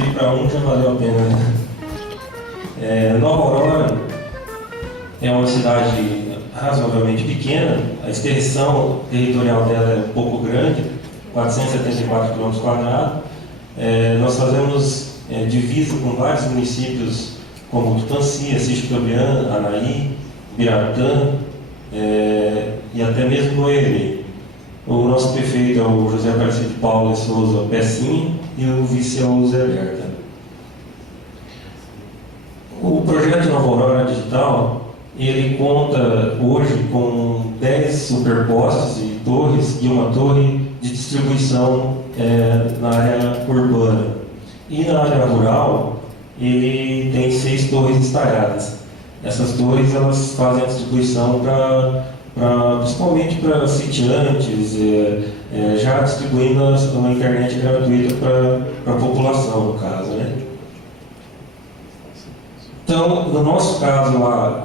servir para um já valeu a pena, né? Nova Aurora é uma cidade razoavelmente pequena, a extensão territorial dela é um pouco grande, 474 km². Nós fazemos divisa com vários municípios como Tupanci, Assis Chateaubriand, Anaí, Biratã e até mesmo Goiânia. O nosso prefeito é o José Aparecido de Paula Souza Pecinha e o vice é o Zé Berta. O projeto Nova Aurora Digital, ele conta hoje com 10 superpostes e torres e uma torre de distribuição na área urbana. E na área rural, ele tem 6 torres instalhadas. Essas torres elas fazem a distribuição principalmente para sitiantes, já distribuindo uma internet gratuita para a população, no caso, né? Então, no nosso caso lá,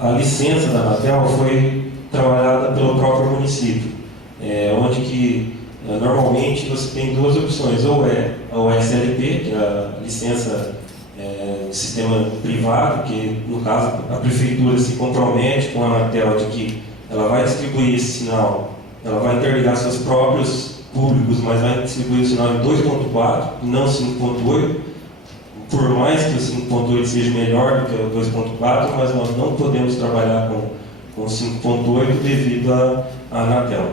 a licença da Anatel foi trabalhada pelo próprio município, onde que normalmente você tem duas opções, ou é a SLP, que é a licença de sistema privado, que no caso a prefeitura se compromete com a Anatel de que ela vai distribuir esse sinal, ela vai interligar seus próprios públicos, mas vai distribuir o sinal em 2.4 e não 5.8. Por mais que o 5.8 seja melhor do que o 2.4, mas nós não podemos trabalhar com 5.8 devido à Anatel.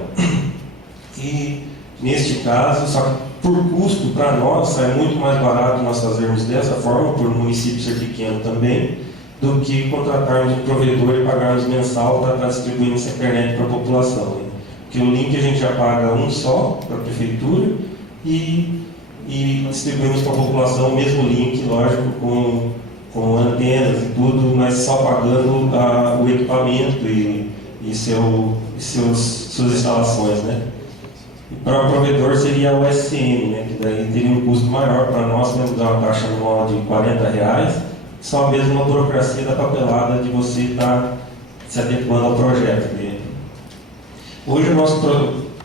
E neste caso, só que por custo para nós sai muito mais barato nós fazermos dessa forma, por um município ser pequeno também, do que contratarmos um provedor e pagarmos mensal para estar distribuindo essa internet para a população, né? Porque o link a gente já paga um só para a prefeitura e distribuímos para a população o mesmo link, lógico, com antenas e tudo, mas só pagando o equipamento e suas instalações, né? E para o provedor seria o SCM, né? Que daí teria um custo maior para nós, temos uma taxa anual de R$40, só mesmo uma burocracia da papelada de você estar se adequando ao projeto dele. Hoje o nosso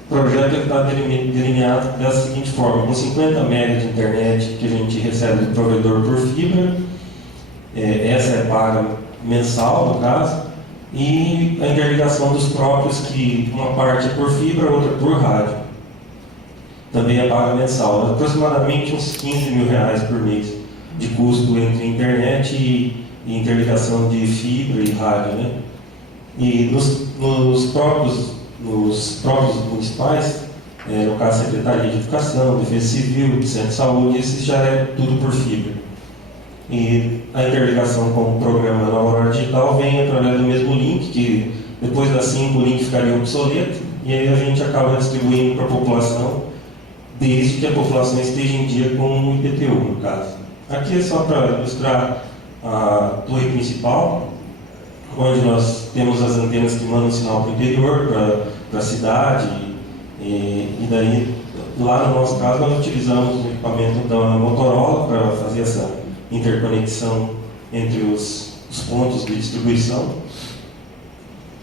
projeto está delineado da seguinte forma: com 50 MB de internet que a gente recebe do provedor por fibra, essa é paga mensal no caso, e a interligação dos próprios, que uma parte é por fibra, outra por rádio, também é paga mensal, aproximadamente uns R$15 mil por mês de custo entre internet e interligação de fibra e rádio, né? E nos próprios municipais, no caso Secretaria de Educação, Defesa Civil, Centro de Saúde, isso já é tudo por fibra. E a interligação com o programa Nova Aurora Digital vem através do mesmo link, que depois da 5 o link ficaria obsoleto, e aí a gente acaba distribuindo para a população, desde que a população esteja em dia com o IPTU, no caso. Aqui é só para ilustrar a torre principal, onde nós temos as antenas que mandam sinal para o interior, para a cidade, e daí, lá no nosso caso, nós utilizamos o equipamento da Motorola para fazer essa interconexão entre os pontos de distribuição.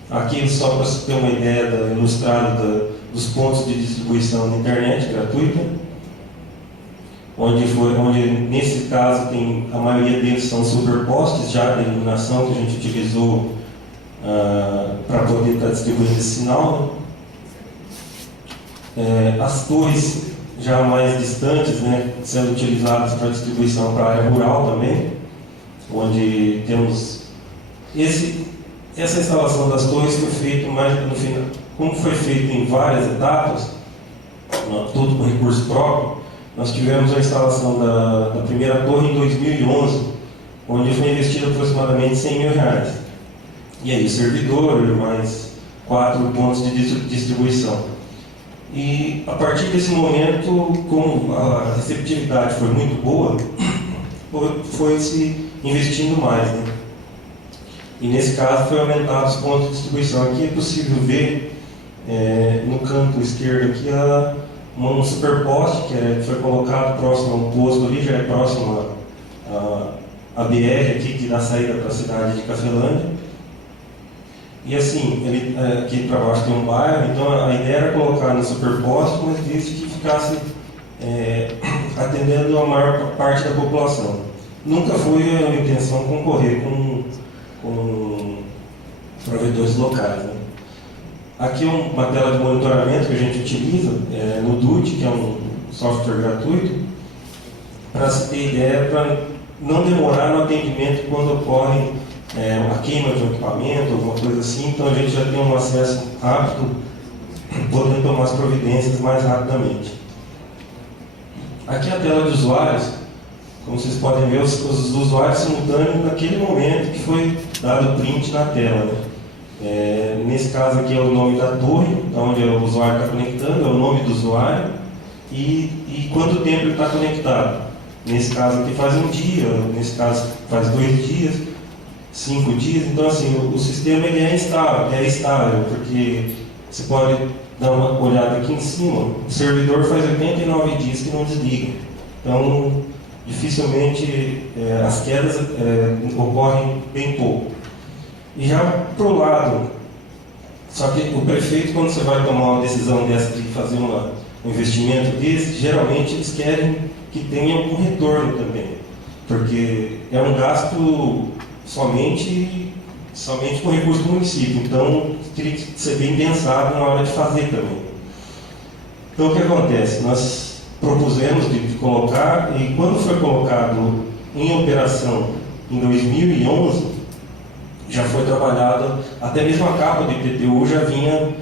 Aqui, só para você ter uma ideia ilustrada dos pontos de distribuição da internet gratuita, onde nesse caso a maioria deles são superpostes já de iluminação que a gente utilizou para poder estar distribuindo esse sinal, né? As torres já mais distantes, né, sendo utilizadas para distribuição para a área rural também, onde temos essa instalação das torres foi feita mais no final, como foi feito em várias etapas, tudo com recurso próprio. Nós tivemos a instalação da primeira torre em 2011, onde foi investido aproximadamente R$100 mil. E aí, servidor, mais 4 pontos de distribuição. E a partir desse momento, como a receptividade foi muito boa, foi se investindo mais, né? E nesse caso foi aumentado os pontos de distribuição. Aqui é possível ver no canto esquerdo aqui um superposte que foi colocado próximo a um posto ali, já é próximo a BR aqui que dá saída para a cidade de Cafelândia. E assim, aqui para baixo tem um bairro, então a ideia era colocar no superposte, mas desde que ficasse atendendo a maior parte da população. Nunca foi a intenção concorrer com provedores locais, né? Aqui é uma tela de monitoramento que a gente utiliza no DUT, que é um software gratuito, para se ter ideia, para não demorar no atendimento quando ocorre uma queima de um equipamento, alguma coisa assim. Então a gente já tem um acesso rápido, podendo tomar as providências mais rapidamente. Aqui é a tela de usuários. Como vocês podem ver, os usuários simultâneos naquele momento que foi dado o print na tela, né? Nesse caso aqui é o nome da torre, onde o usuário está conectando, é o nome do usuário e quanto tempo ele está conectado. Nesse caso aqui faz um dia, nesse caso faz 2 dias, 5 dias. Então assim, o sistema ele é estável, porque você pode dar uma olhada aqui em cima, o servidor faz 89 dias que não desliga. Então, dificilmente as quedas ocorrem bem pouco. E já para o lado, só que o prefeito, quando você vai tomar uma decisão dessa de fazer um investimento desse, geralmente eles querem que tenha algum retorno também, porque é um gasto somente com recurso do município, então teria que ser bem pensado na hora de fazer também. Então o que acontece? Nós propusemos de colocar, e quando foi colocado em operação em 2011, já foi trabalhada, até mesmo a capa do IPTU já vinha,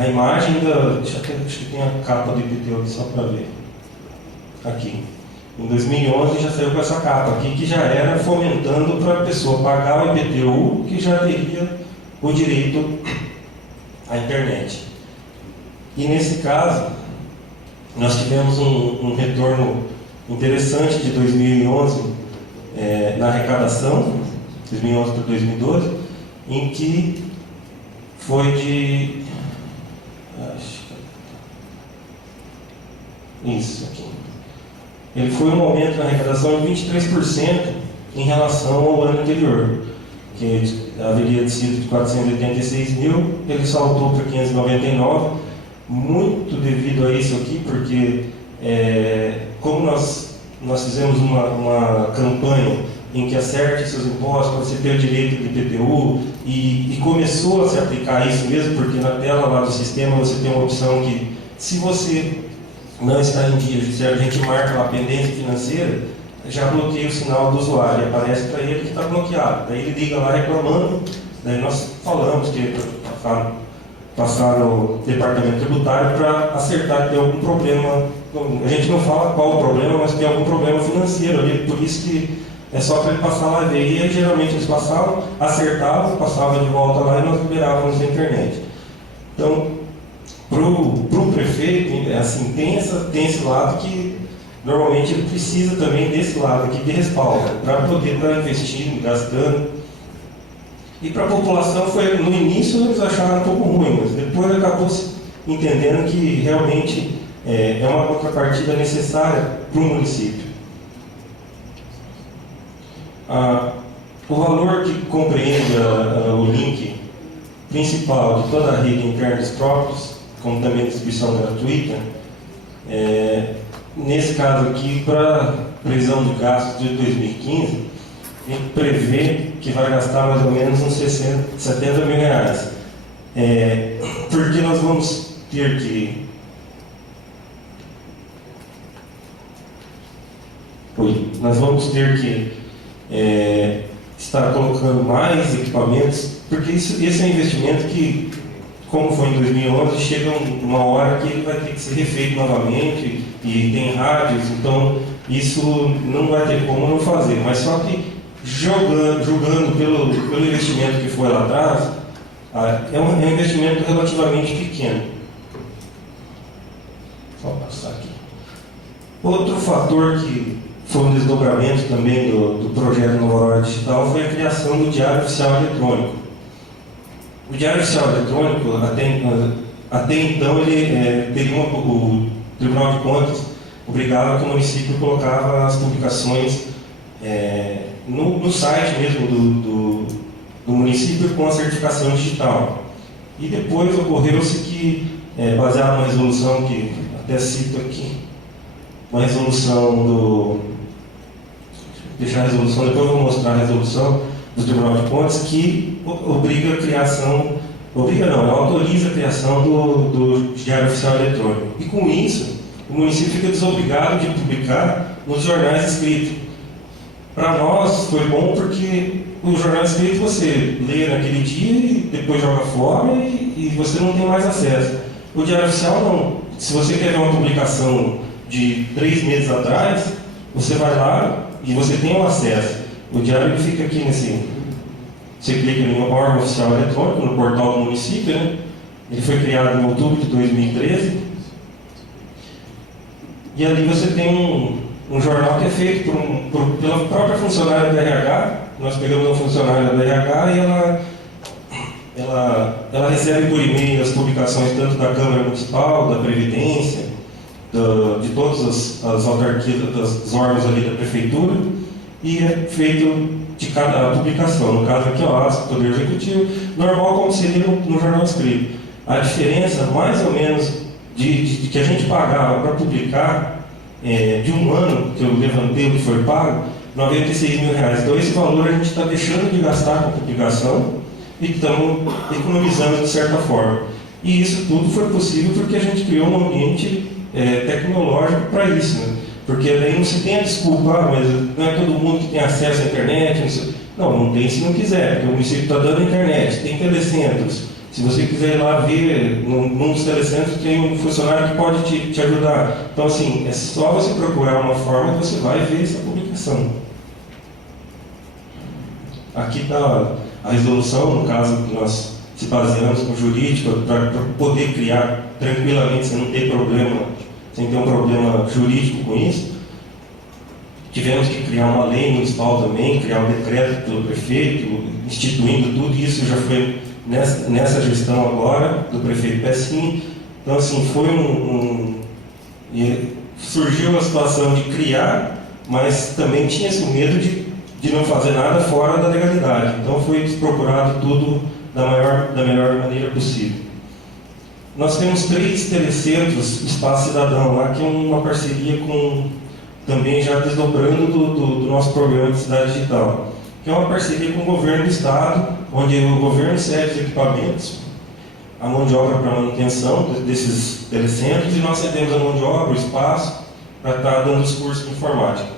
a imagem acho que tem a capa do IPTU aqui só para ver, aqui. Em 2011 já saiu com essa capa aqui, que já era fomentando para a pessoa pagar o IPTU, que já teria o direito à internet. E nesse caso, nós tivemos um retorno interessante de 2011 na arrecadação, 2011 para 2012, em que foi de... Isso aqui. Ele foi um aumento na arrecadação de 23% em relação ao ano anterior, que haveria sido de 486 mil, ele saltou para 599, muito devido a isso aqui, porque como nós fizemos uma campanha em que acerte seus impostos, você ter o direito de IPTU, e começou a se aplicar isso mesmo, porque na tela lá do sistema você tem uma opção que, se você não está em dia judiciário, a gente marca lá pendência financeira, já bloqueia o sinal do usuário, e aparece para ele que está bloqueado. Daí ele liga lá reclamando, daí nós falamos que passar no departamento tributário para acertar que tem algum problema. A gente não fala qual o problema, mas tem algum problema financeiro ali, por isso que é só para ele passar lá e ver. E aí, geralmente eles passavam, acertavam, passavam de volta lá e nós liberávamos a internet. Então, para o prefeito, assim, tem esse lado que normalmente ele precisa também desse lado aqui de respaldo, para poder estar investindo, gastando. E para a população, no início eles acharam um pouco ruim, mas depois acabou entendendo que realmente é uma contrapartida necessária para o município. O valor que compreende o link principal de toda a rede interna dos próprios, como também distribuição gratuita, nesse caso aqui, para previsão de gastos de 2015, a gente prevê que vai gastar mais ou menos uns 70 mil reais. Porque nós vamos ter que... Nós vamos ter que estar colocando mais equipamentos, porque esse é um investimento que, como foi em 2011, chega uma hora que ele vai ter que ser refeito novamente, e tem rádios, então isso não vai ter como não fazer. Mas só que julgando pelo investimento que foi lá atrás, é um investimento relativamente pequeno. Só passar aqui. Outro fator que foi um desdobramento também do projeto Nova Aurora Digital foi a criação do Diário Oficial Eletrônico. O Diário Oficial Eletrônico, até então, ele teria o Tribunal de Contas obrigava que o município colocava as publicações no site mesmo do município com a certificação digital. E depois ocorreu-se que, baseado numa resolução que até cito aqui, uma resolução do... Deixar a resolução, depois eu vou mostrar a resolução do Tribunal de Contas, que obriga a criação... Obriga não, autoriza a criação do Diário Oficial Eletrônico. E com isso, o município fica desobrigado de publicar nos jornais escritos. Para nós foi bom porque o jornal escrito você lê naquele dia e depois joga fora e você não tem mais acesso. O Diário Oficial não. Se você quer ver uma publicação de 3 meses atrás, você vai lá e você tem o acesso. O diário ele fica aqui nesse... Você clica em um órgão oficial eletrônico, no portal do município, né? Ele foi criado em outubro de 2013. E ali você tem um jornal que é feito pela própria funcionária do RH. Nós pegamos uma funcionária do RH e ela recebe por e-mail as publicações tanto da Câmara Municipal, da Previdência, de todas as autarquias, dos órgãos ali da Prefeitura, e é feito de cada publicação. No caso aqui, ó, Poder Executivo, normal como seria no jornal escrito. A diferença, mais ou menos, de que a gente pagava para publicar, de um ano que eu levantei o que foi pago, R$96 mil. Então esse valor a gente está deixando de gastar com a publicação e estamos economizando de certa forma. E isso tudo foi possível porque a gente criou um ambiente tecnológico para isso, né? Porque daí não se tem a desculpa, mas não é todo mundo que tem acesso à internet. Não tem se não quiser, porque o município está dando internet, tem telecentros. Se você quiser ir lá ver, num dos telecentros tem um funcionário que pode te ajudar. Então, assim, é só você procurar uma forma que você vai ver essa publicação. Aqui está a resolução, no caso que nós se baseamos no jurídico, para poder criar tranquilamente, sem não ter problema, sem ter um problema jurídico com isso. Tivemos que criar uma lei municipal também, criar um decreto pelo prefeito, instituindo tudo isso, já foi nessa gestão agora, do prefeito Pessim. Então, assim, foi surgiu a situação de criar, mas também tinha esse medo de não fazer nada fora da legalidade. Então, foi procurado tudo da melhor maneira possível. Nós temos 3 telecentros Espaço Cidadão, lá que é uma parceria com, também já desdobrando do nosso programa de Cidade Digital, que é uma parceria com o governo do estado, onde o governo cede os equipamentos, a mão de obra para manutenção desses telecentros, e nós cedemos a mão de obra, o espaço, para estar dando os cursos de informática.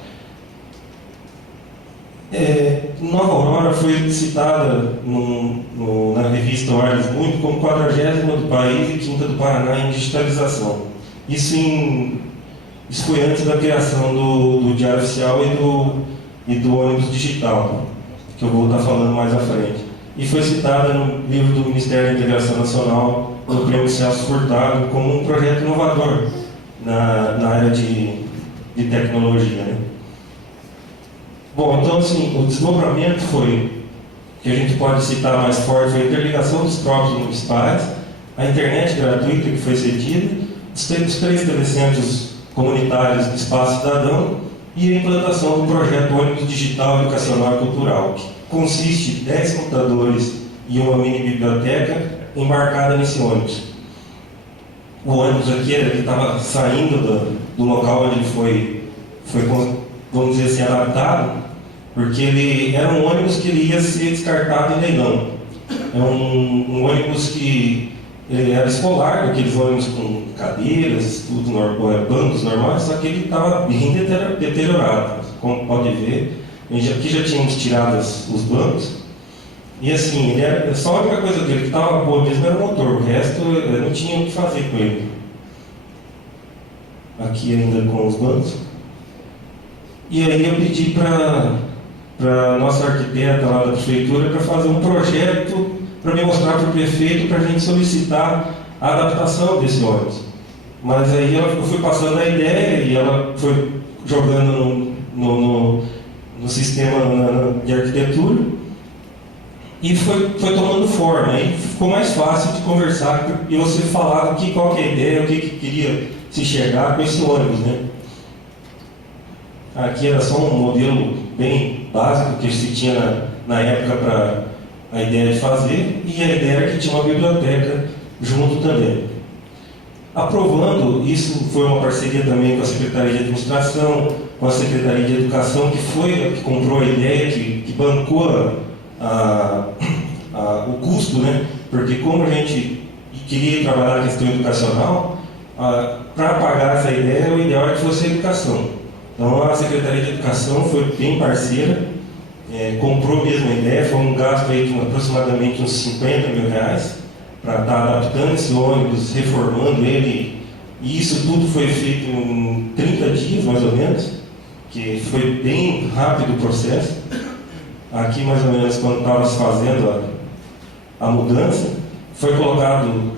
Nova Aurora foi citada na revista Wireless Mundo como 40ª do país e 5ª do Paraná em digitalização. Isso foi antes da criação do Diário Oficial e do ônibus digital, que eu vou estar falando mais à frente. E foi citada no livro do Ministério da Integração Nacional, do Prêmio Celso Furtado, como um projeto inovador na área de tecnologia, né? Bom, então assim, o desdobramento que a gente pode citar mais forte, foi a interligação dos próprios municipais, a internet gratuita que foi cedida, os 3 telecentros comunitários do Espaço Cidadão e a implantação do projeto Ônibus Digital Educacional e Cultural, que consiste em 10 computadores e uma mini biblioteca embarcada nesse ônibus. O ônibus aqui ele estava saindo do local onde ele foi, vamos dizer assim, adaptado, porque ele era um ônibus que ele ia ser descartado em leilão. É um ônibus que ele era escolar, aqueles ônibus com cadeiras, bancos normais, só que ele estava bem deteriorado. Como pode ver, aqui já tínhamos tirado os bancos, e assim, só a única coisa dele que estava boa mesmo era o motor, o resto não tinha o que fazer com ele. Aqui ainda com os bancos. E aí eu pedi para a nossa arquiteta lá da prefeitura para fazer um projeto para me mostrar para o prefeito para a gente solicitar a adaptação desse ônibus. Mas aí eu fui passando a ideia e ela foi jogando no sistema de arquitetura e foi tomando forma. Aí ficou mais fácil de conversar e você falar qual que é a ideia, o que queria se chegar com esse ônibus, né? Aqui era só um modelo bem básico que se tinha na época para a ideia de fazer, e a ideia era que tinha uma biblioteca junto também. aprovando. Isso foi uma parceria também com a Secretaria de Administração, com a Secretaria de Educação, que foi a que comprou a ideia, que bancou o custo, né? Porque como a gente queria trabalhar a questão educacional, para pagar essa ideia, o ideal é que fosse a educação. Então a Secretaria de Educação foi bem parceira, comprou mesmo a ideia, foi um gasto aí de aproximadamente uns 50 mil reais, para estar adaptando esse ônibus, reformando ele, e isso tudo foi feito em 30 dias, mais ou menos, que foi bem rápido o processo. Aqui, mais ou menos, quando estava se fazendo a mudança, foi colocado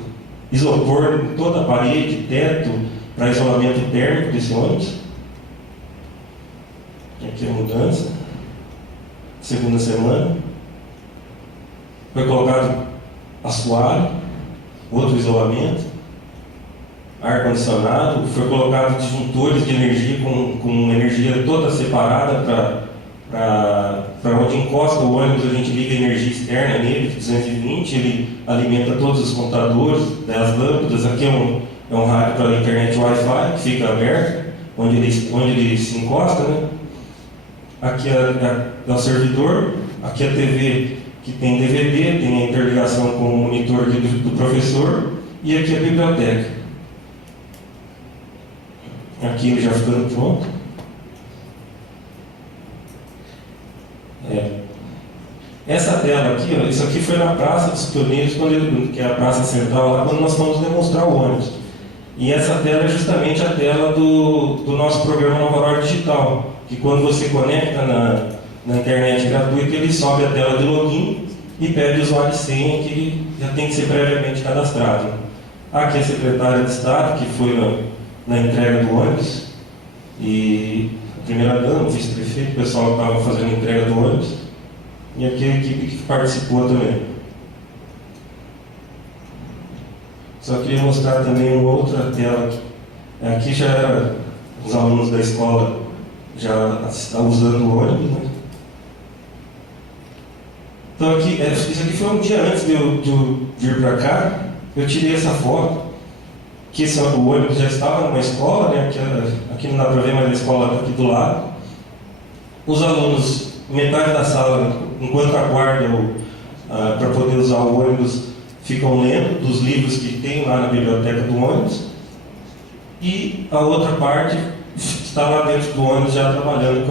isopor em toda a parede, teto, para isolamento térmico desse ônibus. Aqui a mudança. Segunda semana. Foi colocado assoalho, outro isolamento, ar-condicionado, foi colocado disjuntores de energia com energia toda separada para onde encosta o ônibus, a gente liga energia externa nele, de 220, ele alimenta todos os computadores, as lâmpadas. Aqui é um rádio para a internet Wi-Fi, que fica aberto, onde ele se encosta, né? Aqui é o servidor, aqui a TV que tem DVD, tem a interligação com o monitor do professor, e aqui a biblioteca. Aqui ele já ficando pronto. Essa tela aqui, ó, isso aqui foi na Praça dos Pioneiros, que é a Praça Central, lá quando nós fomos demonstrar o ônibus. E essa tela é justamente a tela do nosso programa Nova Aurora Digital, que quando você conecta na internet gratuita, ele sobe a tela de login e pede usuário e senha, que já tem que ser previamente cadastrado. Aqui a secretária de Estado, que foi na entrega do ônibus, e a primeira-dama, o vice-prefeito, o pessoal que estava fazendo a entrega do ônibus, e aqui a equipe que participou também. Só queria mostrar também uma outra tela. Aqui já era os alunos da escola já estavam usando o ônibus, né? Então aqui, isso aqui foi um dia antes de eu vir para cá, eu tirei essa foto, que o ônibus já estava numa escola, né? Aqui não dá para ver, mas a escola está aqui do lado. Os alunos, metade da sala, enquanto aguardam para poder usar o ônibus, ficam lendo dos livros que tem lá na biblioteca do ônibus, e a outra parte está lá dentro do ônibus já trabalhando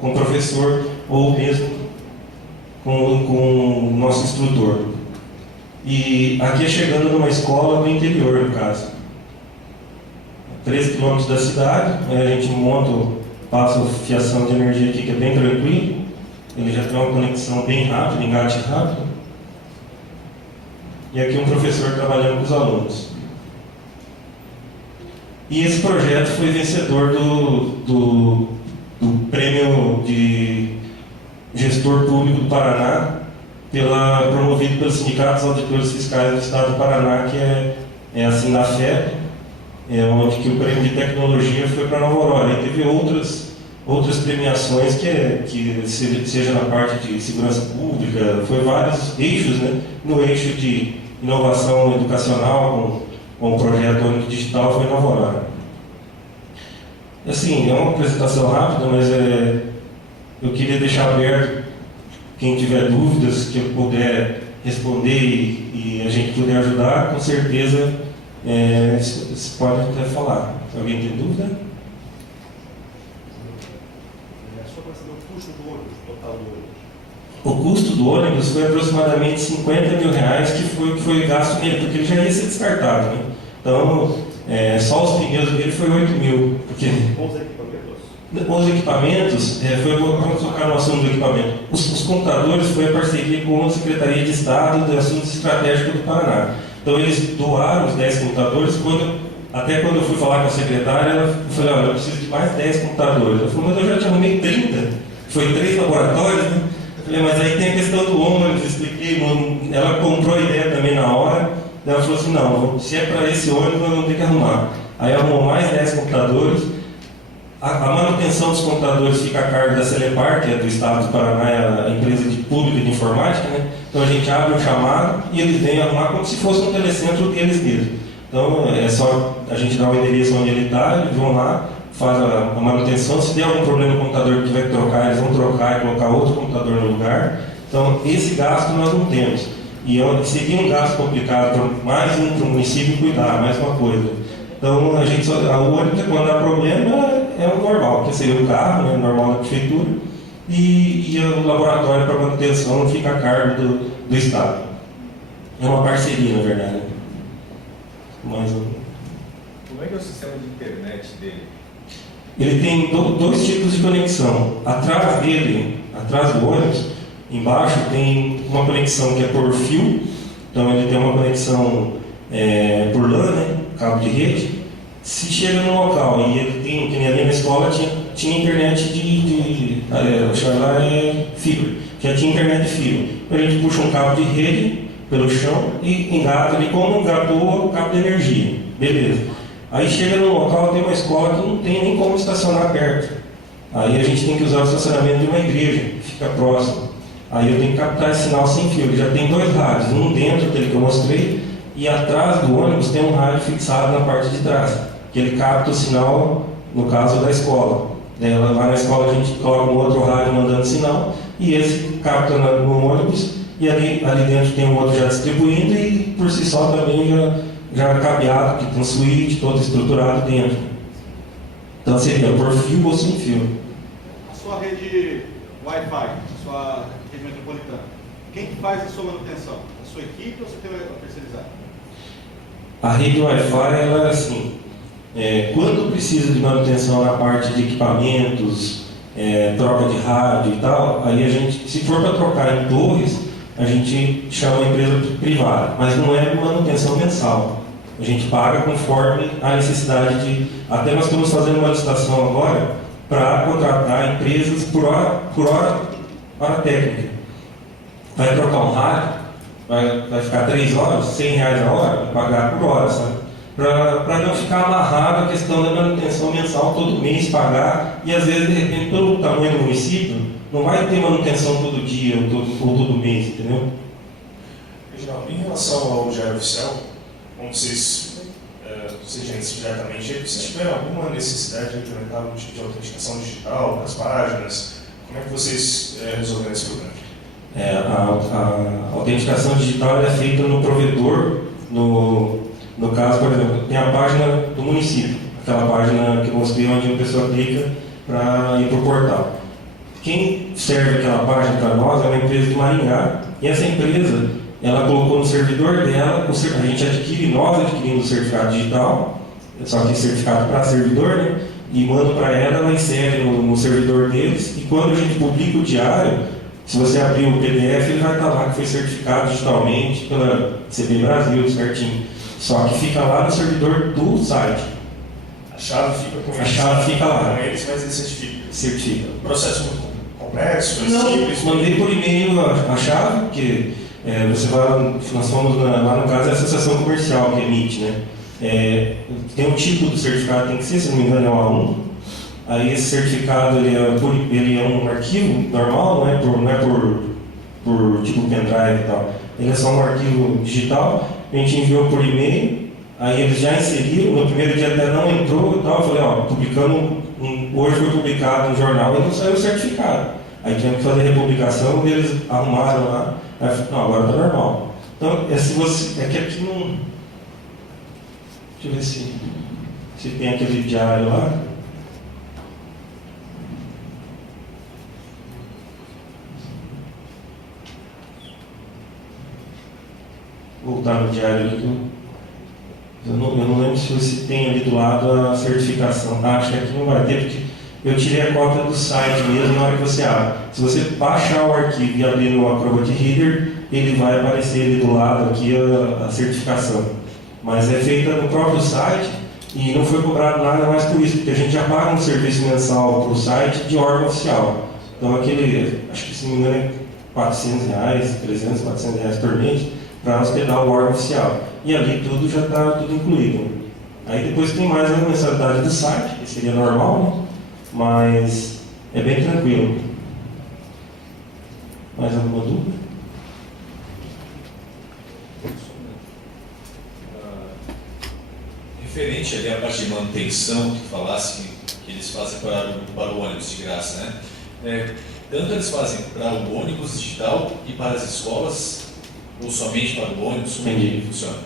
com o professor ou mesmo com o nosso instrutor. E aqui é chegando numa escola do interior, no caso. 13 quilômetros da cidade, a gente passa a fiação de energia aqui, que é bem tranquilo. Ele já tem uma conexão bem rápida, engate rápido. E aqui um professor trabalhando com os alunos. E esse projeto foi vencedor do prêmio de gestor público do Paraná, promovido pelos sindicatos auditores fiscais do Estado do Paraná, que é a Sindafep, onde que o prêmio de tecnologia foi para Nova Aurora. E teve outras premiações que seja na parte de segurança pública, foi vários eixos, né? No eixo de inovação educacional, com o projeto ônibus digital, foi Nova Aurora. Assim, é uma apresentação rápida, mas eu queria deixar aberto, quem tiver dúvidas, que eu puder responder e a gente puder ajudar, com certeza vocês podem até falar. Se alguém tem dúvida? Só para saber o custo do ônibus, total do ônibus. O custo do ônibus foi aproximadamente 50 mil reais, que foi gasto nele, porque ele já ia ser descartado, né? Então, só os pneus dele foi 8 mil. Porque os equipamentos, vamos tocar no assunto do equipamento. Os computadores foi a parceria com a Secretaria de Estado de Assuntos Estratégicos do Paraná. Então eles doaram os 10 computadores. Até quando eu fui falar com a secretária, eu falei, olha, eu preciso de mais 10 computadores. Ela falou, mas eu já te arrumei 30. Foi 3 laboratórios, né? Eu falei, mas aí tem a questão do ônibus, expliquei. Ela comprou a ideia também na hora. Ela falou assim, não, se é para esse ônibus, nós vamos ter que arrumar. Aí arrumou mais 10 computadores. A manutenção dos computadores fica a cargo da Celepar, que é do Estado do Paraná, é a empresa pública de informática, né? Então a gente abre um chamado e eles vêm arrumar como se fosse um telecentro deles mesmo. Então é só a gente dar o endereço onde ele está, eles vão lá, faz a manutenção. Se der algum problema no computador que tiver que trocar, eles vão trocar e colocar outro computador no lugar. Então esse gasto nós não temos. E seria um gasto complicado, mais um para o município cuidar, mais uma coisa. Então a gente o ônibus, quando dá problema, é o normal, que seria o carro, né, normal da prefeitura, e o laboratório para manutenção fica a cargo do Estado. É uma parceria, na verdade. Mas, como é que é o sistema de internet dele? ele tem dois tipos de conexão. Atrás dele, atrás do ônibus, embaixo tem uma conexão que é por fio. Então ele tem uma conexão por LAN, né, cabo de rede. Se chega no local e ele tem, que nem ali na escola tinha internet fibra, já tinha internet de fibra. Então a gente puxa um cabo de rede pelo chão e engata ali, como engatou o cabo de energia. Beleza. Aí chega no local, tem uma escola que não tem nem como estacionar perto. Aí a gente tem que usar o estacionamento de uma igreja, que fica próximo. Aí eu tenho que captar esse sinal sem fio. Ele já tem dois rádios, um dentro, aquele que eu mostrei, e atrás do ônibus tem um rádio fixado na parte de trás, que ele capta o sinal, no caso da escola. Lá na escola a gente coloca um outro rádio mandando sinal, e esse capta no ônibus, e ali dentro tem um outro já distribuindo, e por si só também já cabeado, que tem um switch todo estruturado dentro. Então seria por fio ou sem fio. A sua rede Wi-Fi, sua rede metropolitana, quem que faz a sua manutenção? A sua equipe ou você tem uma terceirizada? A rede Wi-Fi, ela é assim, quando precisa de manutenção na parte de equipamentos, troca de rádio e tal, aí a gente, se for para trocar em torres, a gente chama a empresa privada, mas não é manutenção mensal. A gente paga conforme a necessidade de... Até nós estamos fazendo uma licitação agora para contratar empresas por hora técnica. Vai trocar um rádio, vai ficar 3 horas, R$100 a hora, vai pagar por hora, sabe? Para não ficar amarrado a questão da manutenção mensal todo mês, pagar, e às vezes, de repente, pelo tamanho do município, não vai ter manutenção todo dia ou todo mês, entendeu? Reginaldo, em relação ao Diário Oficial, como vocês gerentes diretamente, vocês tiveram alguma necessidade de implementar algum tipo de autenticação digital nas páginas? Como é que vocês resolveram esse problema? A autenticação digital é feita no provedor, no caso, por exemplo, tem a página do município, aquela página que eu mostrei onde a pessoa clica para ir para o portal. Quem serve aquela página para nós é uma empresa de Maringá, e essa empresa, ela colocou no servidor dela, a gente adquire, nós adquirimos o certificado digital, só que certificado para servidor, né? E manda para ela insere no servidor deles, e quando a gente publica o diário, se você abrir o PDF, ele vai estar lá que foi certificado digitalmente pela CB Brasil, certinho. Só que fica lá no servidor do site. A chave fica com eles. A chave fica lá. Com eles, mas ele certifica. O Processo muito complexo, não, simples. Mandei por e-mail a chave, que você vai, nós fomos lá no caso é a associação comercial que emite, né? Tem um tipo do certificado, tem que ser, se não me engano, é o A1. Aí esse certificado ele é um arquivo normal, não é por tipo pendrive e tal. Ele é só um arquivo digital. A gente enviou por e-mail, aí eles já inseriram, no primeiro dia até não entrou e tal, eu falei, publicamos, hoje foi publicado no jornal e não saiu o certificado. Aí tivemos que fazer republicação, eles arrumaram lá, aí eu falei, não, agora está normal. Então, é que aqui não... Deixa eu ver se tem aquele diário lá. Voltar no diário ali. Eu não lembro se tem ali do lado a certificação. Acho que aqui não vai ter, porque eu tirei a cópia do site mesmo na hora que você abre. Se você baixar o arquivo e abrir no Acrobat Reader, ele vai aparecer ali do lado aqui a certificação. Mas é feita no próprio site e não foi cobrado nada mais por isso, porque a gente já paga um serviço mensal para o site de órgão oficial. Então aquele, acho que se não me engano é R$400, 300, R$400 por mês, para hospedar o órgão oficial. E ali tudo já está tudo incluído. Aí depois tem mais a mensalidade do site, que seria normal, né? Mas é bem tranquilo. Mais alguma dúvida? Referente ali à parte de manutenção, que falasse que eles fazem para o ônibus de graça, né? Tanto eles fazem para o ônibus digital e para as escolas, ou somente para o ônibus? Como é que funciona?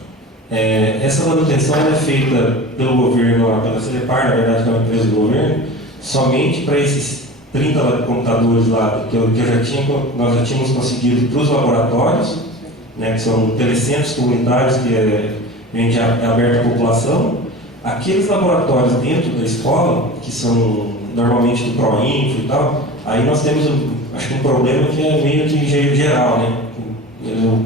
Essa manutenção é feita pelo governo, pela Celepar, na verdade, que é uma empresa do governo, somente para esses 30 computadores lá que nós já tínhamos conseguido para os laboratórios, né, que são telecentros comunitários que a gente é aberto à população. Aqueles laboratórios dentro da escola, que são normalmente do Proinfo e tal, aí nós temos, acho que um problema que é meio que geral, né?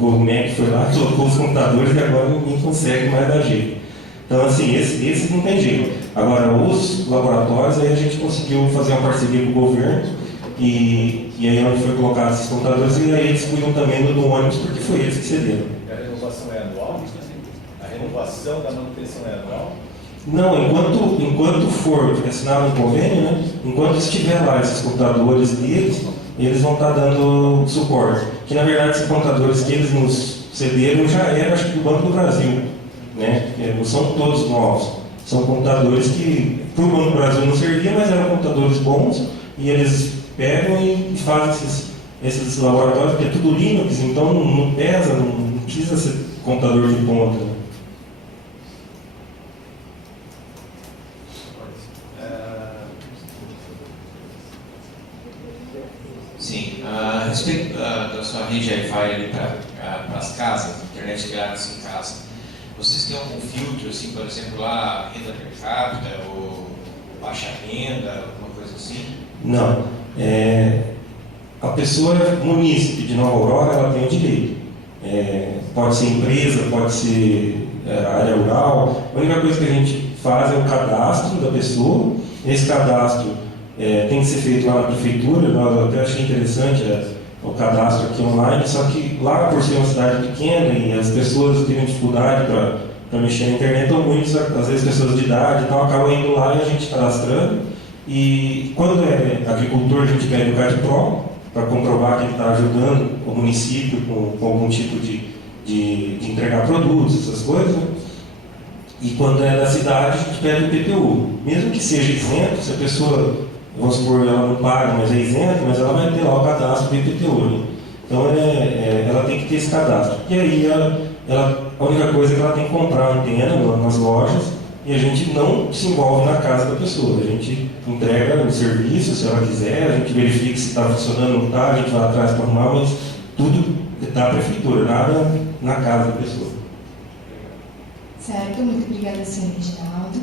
O MEC foi lá, colocou os computadores e agora ninguém consegue mais dar jeito. Então, assim, esses não tem jeito. Agora, os laboratórios, aí a gente conseguiu fazer uma parceria com o governo e aí onde foi colocado esses computadores e aí eles cuidam também do ônibus, porque foi eles que cederam. E a renovação é anual? A renovação da manutenção é anual? Não, enquanto for assinado um convênio, né, enquanto estiver lá esses computadores deles, eles vão estar dando suporte. Que na verdade esses computadores que eles nos cederam já eram, acho que do Banco do Brasil, né? Não são todos novos. São computadores que para o Banco do Brasil não serviam, mas eram computadores bons e eles pegam e fazem esses laboratórios, porque é tudo Linux, então não pesa, não precisa ser computador de ponta. Né? Sim, a respeito da sua rede Wi-Fi ali para as casas, internet grátis em casa, vocês têm algum filtro, assim, por exemplo, lá, renda per capita ou baixa renda, alguma coisa assim? Não. A pessoa munícipe de Nova Aurora, ela tem o direito. Pode ser empresa, pode ser área rural. A única coisa que a gente faz é o cadastro da pessoa. Esse cadastro tem que ser feito lá na prefeitura. Eu até achei interessante o cadastro aqui online, só que lá, por ser uma cidade pequena e as pessoas terem dificuldade para mexer na internet, então muitos, às vezes pessoas de idade, então acabam indo lá e a gente cadastrando. E quando é agricultor, a gente pede o CADPRO para comprovar que ele está ajudando o município com algum tipo de entregar produtos, essas coisas. Né? E quando é da cidade, a gente pede o PTU. Mesmo que seja isento, se a pessoa, vamos supor, ela não paga, mas é isento, mas ela vai ter lá o cadastro do IPTU. Né? Então ela tem que ter esse cadastro. E aí a única coisa é que ela tem que comprar a antena nas lojas e a gente não se envolve na casa da pessoa. A gente entrega o serviço, se ela quiser, a gente verifica se está funcionando ou não está, a gente vai atrás para arrumar, mas tudo da prefeitura, nada na casa da pessoa. Certo, muito obrigada, senhor Reginaldo.